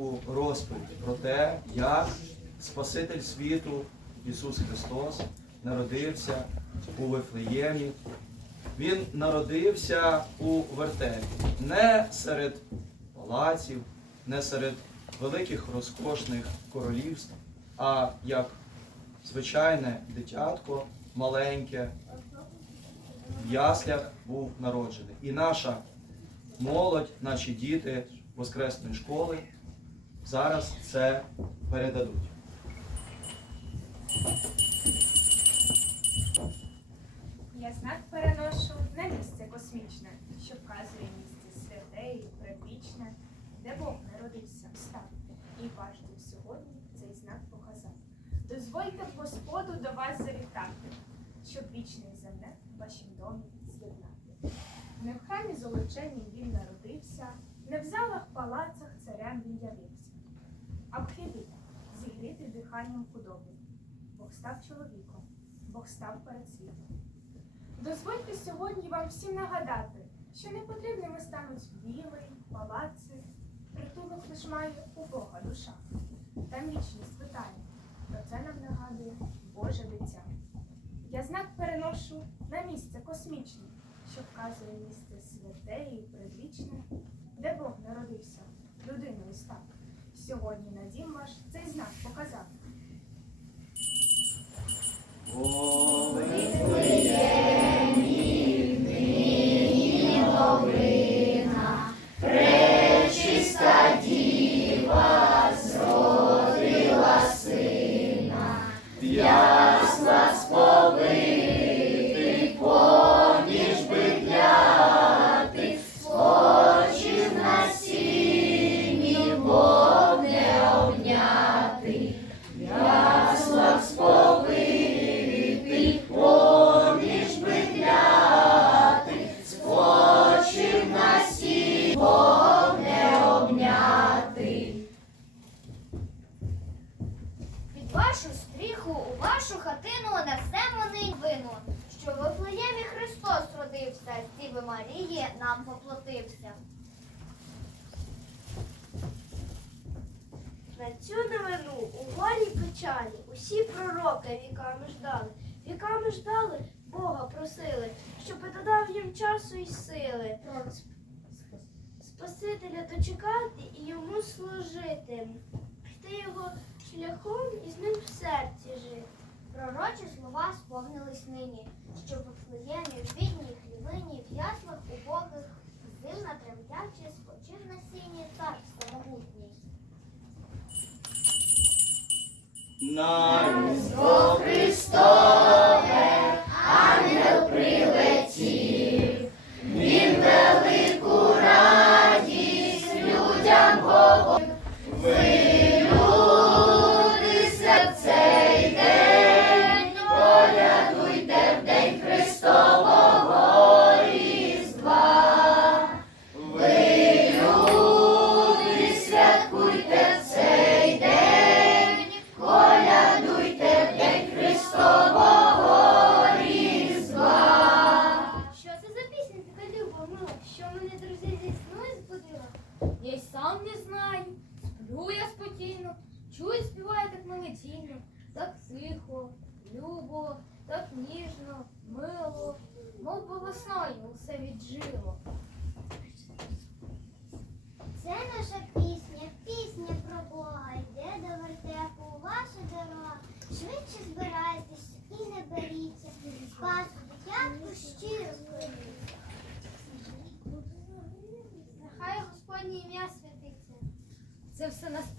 у розповідь про те, як Спаситель світу Ісус Христос народився у Вифлеємі. Він народився у вертепі, не серед палаців, не серед великих розкошних королівств, а як звичайне дитятко, маленьке, в яслях був народжений. І наша молодь, наші діти Воскресної школи зараз це передадуть. Я знак переношу на місце космічне, що вказує місце святе і предвічне, де Бог народився, став. І ваш сьогодні цей знак показав. Дозвольте Господу до вас завітати, щоб вічне і земне в вашім домі з'єднати. Не в храмі золоченім він народився, не в залах палацах царям він явився, а зігріти диханням худоби. Бог став чоловіком, Бог став перед світом. Дозвольте сьогодні вам всім нагадати, що не потрібними стануть віли, палаци, притулок лиш має у Бога душа. Там вічність витає, про це нам нагадує Боже дитя. Я знак переношу на місце космічне, що вказує місце святе і предвічне, де Бог народився, людиною став. Сьогодні на дім ваш цей знак показав. Під родився, з Діви Марії нам поплатився. На цю новину у горі печалі усі пророки віками ждали, віками ждали, Бога просили, щоб додав їм часу і сили. Спасителя дочекати і йому служити, йти його шляхом і з ним в серці жити. Пророчі слова сповнились нині, що в Вифлеємі в бідній хлівині, в яслах убогих, зимна тремтячи, спочив на сіні цар всемогутній. На Різдво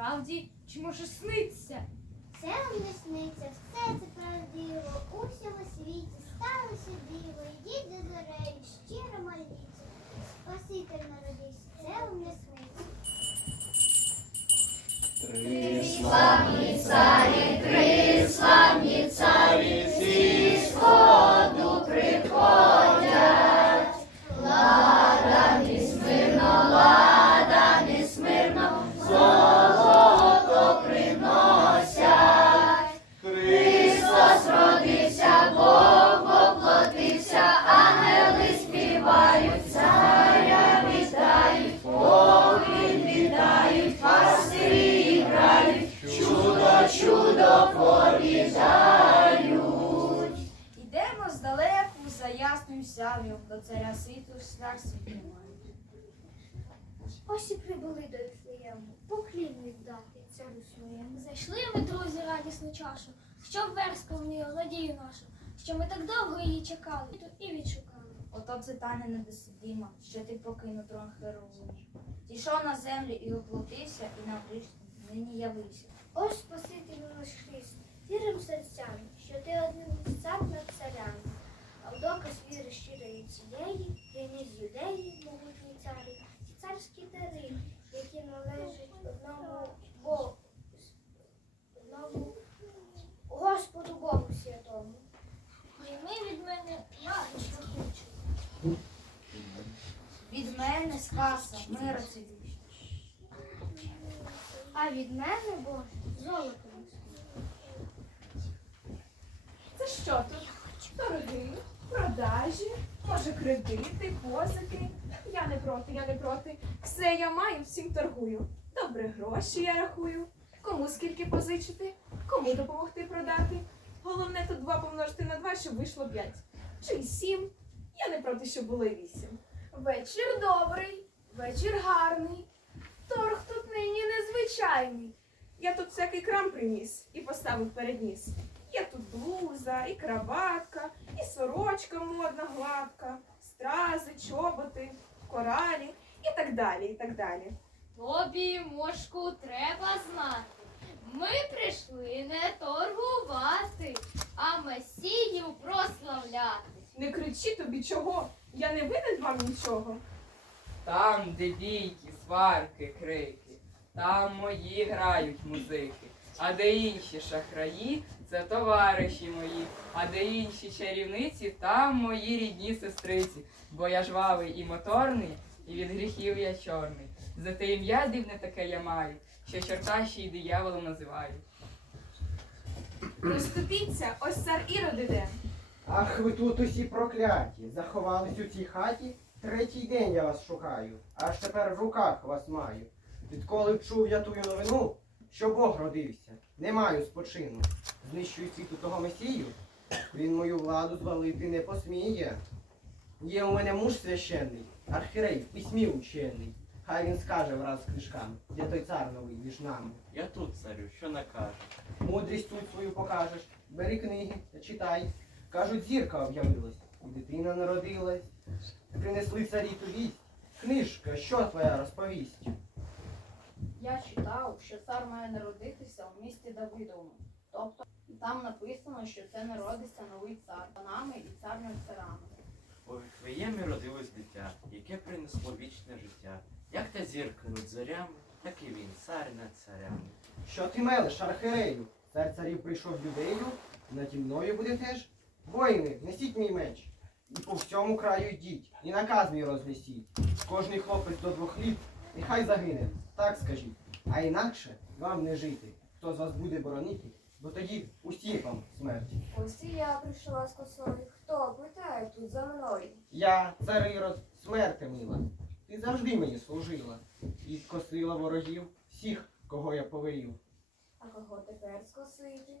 все насправді чи може сниться? Це вам не сниться, все це правдиво. У всьому світі сталося диво. Йдіть до зорей, щиро моліться. Спаситель народився, це вам не сниться. три Славні царі, три славні Ось і прибули до Іфлеєму, поклін віддати царю своєму. Зайшли ми, друзі, радісну чашу, щоб верх сповнила надію нашу, що ми так довго її чекали і відшукали. Ото це тане недосидіма, що ти покинув трон Херовим. Зійшов на землю і оплотився, і на нині явився. Ось Спаситель наш Христ, вірим серцями, що ти один цар над царями. А в доказ віри щирої цієї, приніс юдеї, могутній царі, царські які належать одному Богу, одному Господу Богу святому. Прийми від мене що хочу. Від мене спаса, мира цілюща. А від мене, Боже, золото. Це що тут? Торги, продажі, може кредити, позики. Я не проти, я не проти. Все я маю, всім торгую. Добре, гроші я рахую. Кому скільки позичити, кому допомогти продати. Головне тут два помножити на два, щоб вийшло п'ять. Чи сім. Я не проти, щоб було вісім. Вечір добрий, вечір гарний. Торг тут нині незвичайний. Я тут всякий крам приніс і поставив перед ніс. Є тут блуза, і краватка, і сорочка модна гладка, стрази, чоботи, коралі і так далі, і так далі. Тобі, мошку, треба знати. Ми прийшли не торгувати, а Месію прославляти. Не кричи тобі чого, я не винен вам нічого. Там, де бійки, сварки, крики, там мої грають музики, а де інші шахраї, це товариші мої, а де інші чарівниці, там мої рідні сестриці, бо я жвавий і моторний, і від гріхів я чорний. За те ім'я дивне таке я маю, що чорта ще й дияволом називають. Приступіться, ось цар Ірод іде. Ах, ви тут усі прокляті, заховались у цій хаті. Третій день я вас шукаю, аж тепер в руках вас маю. Відколи чув я тую новину, що Бог родився, не маю спочину. Знищую світу того месію, він мою владу звалити не посміє. Є у мене муж священний, архірей в письмі учений. Хай він скаже враз з книжками, де той цар новий між нами. Я тут, царю, що накажеш? Мудрість тут свою покажеш. Бери книги та читай. Кажуть, зірка об'явилась, і дитина народилась. Принесли царі ту вість. Книжка, що твоя розповість? Я читав, що цар має народитися в місті Давидовому. Тобто там написано, що це народиться новий цар панами і цар над царами. У Віфлеємі родилось дитя, яке принесло вічне життя. Як та зірка над зорями, так і він, цар над царями. Що ти мелеш, архирею? Цар царів прийшов в юдею, наді мною буде теж. Воїни, несіть мій меч. І по всьому краю йдіть, і наказ мій рознесіть. Кожний хлопець до двох літ, нехай загине, так скажіть. А інакше вам не жити. Хто з вас буде боронити, бо тоді усі вам смерть. Ось і я прийшла з косою. Хто питає тут за мною? Я, цар Ірод, смерти мила. Ти завжди мені служила. І косила ворогів всіх, кого я повелів. А кого тепер скосити?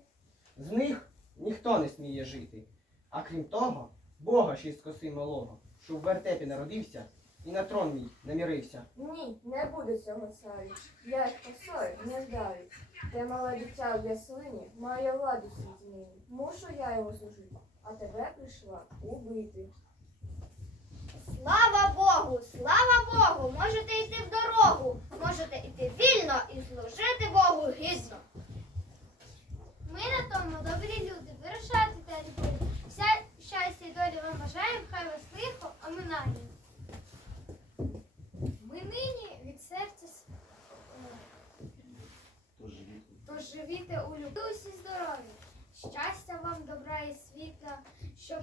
З них ніхто не сміє жити. А крім того, Бога ще й скоси малого, що в вертепі народився і на трон мій намірився. Ні, не буде цього царю. Я їх косою не здаю. Те мале дитя в яслині має владу в цій. Мушу я його служити, а тебе прийшла убити. Слава Богу, слава Богу! Можете йти в дорогу, можете йти вільно і служити Богу гідно. Ми на тому добрі люди, вирушати далі будемо. Вся щастя і долі вам бажаємо, хай вас лихо оминає. Ми нині від серця с- Тож тож живіте у любові. Усі здорові, щастя вам, добра і світла, щоб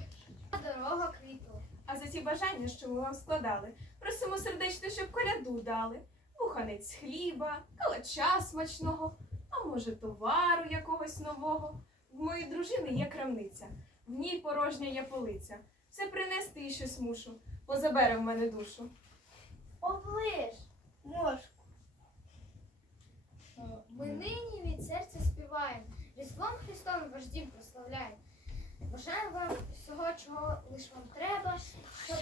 дорога квітла. А за ті бажання, що ми вам складали, просимо сердечно, щоб коляду дали. Буханець хліба, калача смачного, а може товару якогось нового. В моїй дружини є крамниця, в ній порожня є полиця. Все принести і щось мушу, бо забере в мене душу. Оближ, мошку. Ми нині ваш дім прославляє. Бажаю вам всього, чого лиш вам треба, щоб,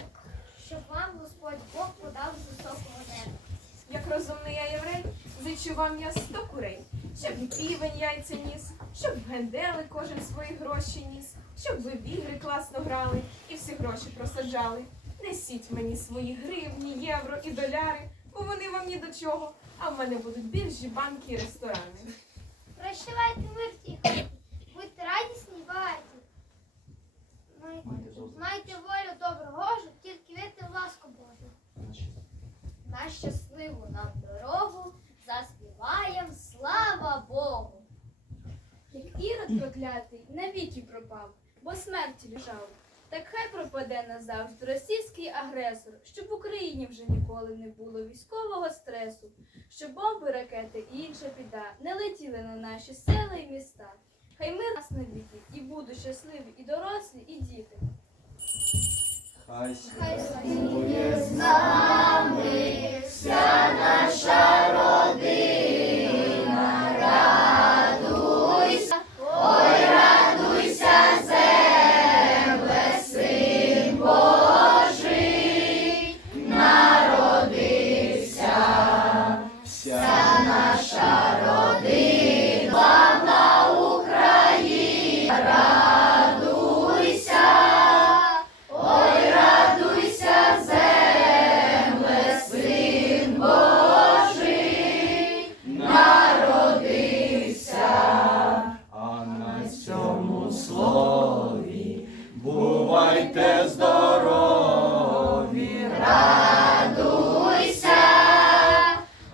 щоб вам Господь Бог подав з високого неба. Як розумний я єврей, зичу вам я сто курей, щоб і півень яйця ніс, щоб гендели кожен свої гроші ніс, щоб ви в ігри класно грали і всі гроші просаджали. Несіть мені свої гривні, євро і доляри, бо вони вам ні до чого, а в мене будуть більші банки і ресторани. Прощавайте мир в тій хаті, будьте радісні і багаті. Майте, волю добру гожу, тільки вірте в ласку Божу. На щасливу нам дорогу заспіваєм слава Богу. Як ірод проклятий, навіки пропав, бо смерті лежав. Так хай пропаде назавжди російський агресор, щоб в Україні вже ніколи не було військового стресу, щоб бомби, ракети і інша біда не летіли на наші села і міста. Хай мир нас навіки, і будуть щасливі і дорослі, і діти. Хай Святкує з нами вся наша слові бувайте здорові. Радуйся,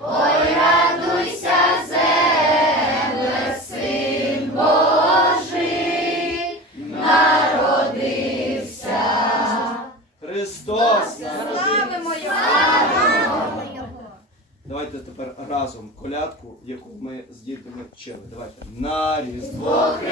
ой, радуйся, земле, син Божий, народився. Христос! Славимо Давайте тепер разом колядку, яку ми з дітьми вчили. Давайте. На Різдво Христове,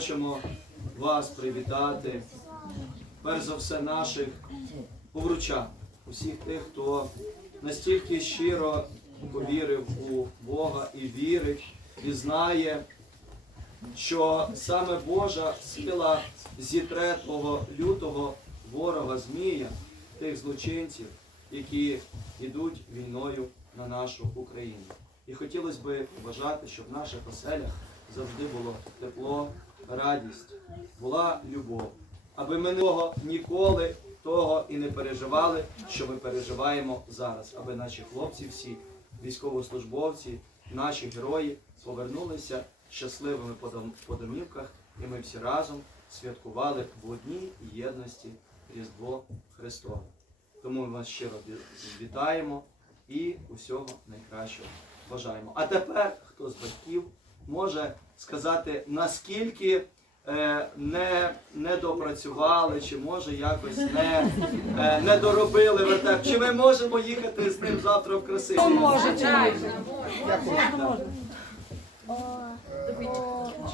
хочемо вас привітати. Перш за все, наших повручан, усіх тих, хто настільки щиро повірив у Бога і вірить, і знає, що саме Божа сила зітре того лютого ворога Змія, тих злочинців, які йдуть війною на нашу Україну. І хотілося б бажати, щоб в наших оселях завжди було тепло, радість, була любов. Аби ми того ніколи того і не переживали, що ми переживаємо зараз. Аби наші хлопці всі, військовослужбовці, наші герої повернулися щасливими по домівках, і ми всі разом святкували в одній єдності Різдво Христове. Тому ми вас щиро вітаємо і усього найкращого бажаємо. А тепер хто з батьків може сказати, наскільки е, не, не допрацювали, чи може якось не, е, не доробили вертеп, чи ми можемо їхати з ним завтра в красиві?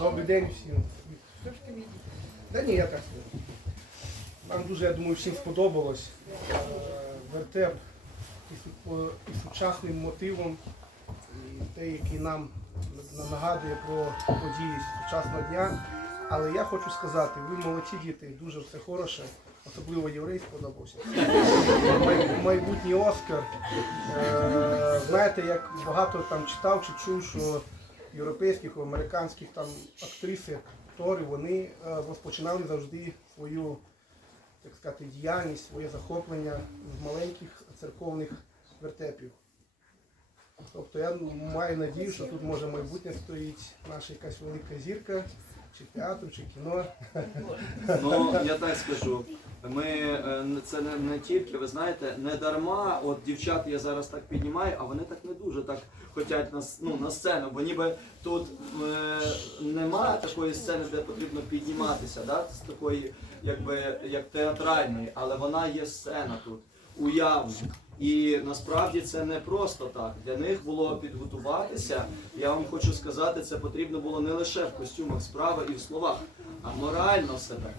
Добрий день всім. Та ні, я так скажу. Нам дуже, я думаю, всім сподобалось. Е, Вертеп із, сучасним мотивом, і те, який нам на- нагадує про події сучасного дня. Але я хочу сказати, ви молодці діти, дуже все хороше, особливо єврей сподобався. Май- Майбутній Оскар. Е, Знаєте, як багато там читав чи чув, що європейських, американських там актриси, актори, вони е, розпочинали завжди свою, так сказати, діяльність, своє захоплення з маленьких церковних вертепів. Тобто я маю надію, що тут може майбутнє стоїть наша якась велика зірка, чи театру, чи кіно. Ну, я так скажу. Ми е, це не, не тільки, ви знаєте, не дарма. От дівчат я зараз так піднімаю, а вони так не дуже так хочуть на, ну, на сцену, бо ніби тут е, немає такої сцени, де потрібно підніматися, да, з такої, якби як театральної, але вона є сцена тут, уявна. І насправді це не просто так. Для них було підготуватися. Я вам хочу сказати, це потрібно було не лише в костюмах справи і в словах, а морально себе.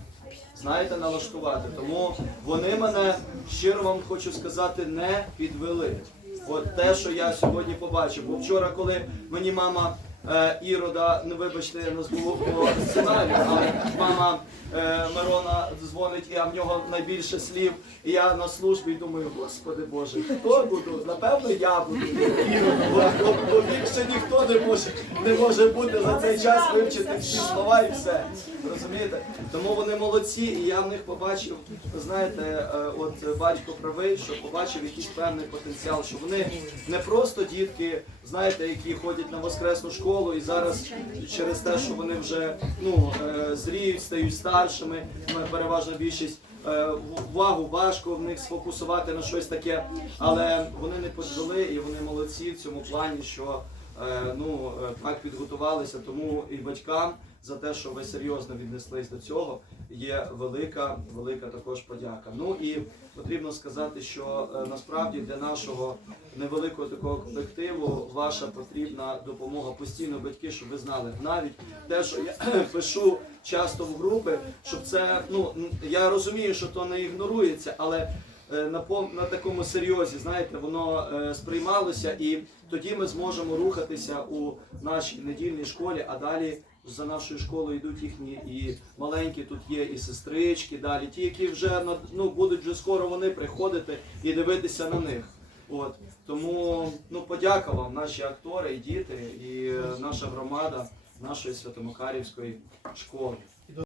Знаєте, налаштувати. Тому вони мене щиро вам хочу сказати, не підвели. От те, що я сьогодні побачив. Бо вчора, коли мені мама е, Ірода, ну вибачте, я назву по сценарію, але мама е, Мирона дзвонить, і а в нього найбільше слів. І я на службі думаю, господи Боже, хто буду? Напевно, я буду. Бо, бо, бо більше ніхто не може, не може бути за цей час вивчити всі слова і все. Розумієте? Тому вони молодці, і я в них побачив, знаєте, е, от батько правий, що побачив якийсь певний потенціал, що вони не просто дітки, знаєте, які ходять на воскресну школу і зараз через те, що вони вже ну, е, зріють, стають старшими, ну, переважна більшість. е, Увагу важко в них сфокусувати на щось таке, але вони не підвели і вони молодці в цьому плані, що е, ну, так підготувалися. Тому і батькам за те, що ви серйозно віднеслись до цього, є велика, велика також подяка. Ну і потрібно сказати, що е, насправді для нашого невеликого такого колективу ваша потрібна допомога постійно батьки, щоб ви знали навіть те, що я пишу часто в групи, щоб це ну я розумію, що то не ігнорується, але е, на на такому серйозі, знаєте, воно е, сприймалося, і тоді ми зможемо рухатися у нашій недільній школі, а далі. За нашою школою йдуть їхні і маленькі тут є і сестрички, далі ті, які вже ну, будуть вже скоро вони приходити і дивитися на них. От тому ну подяка вам, наші актори і діти, і наша громада нашої Святомакарівської школи.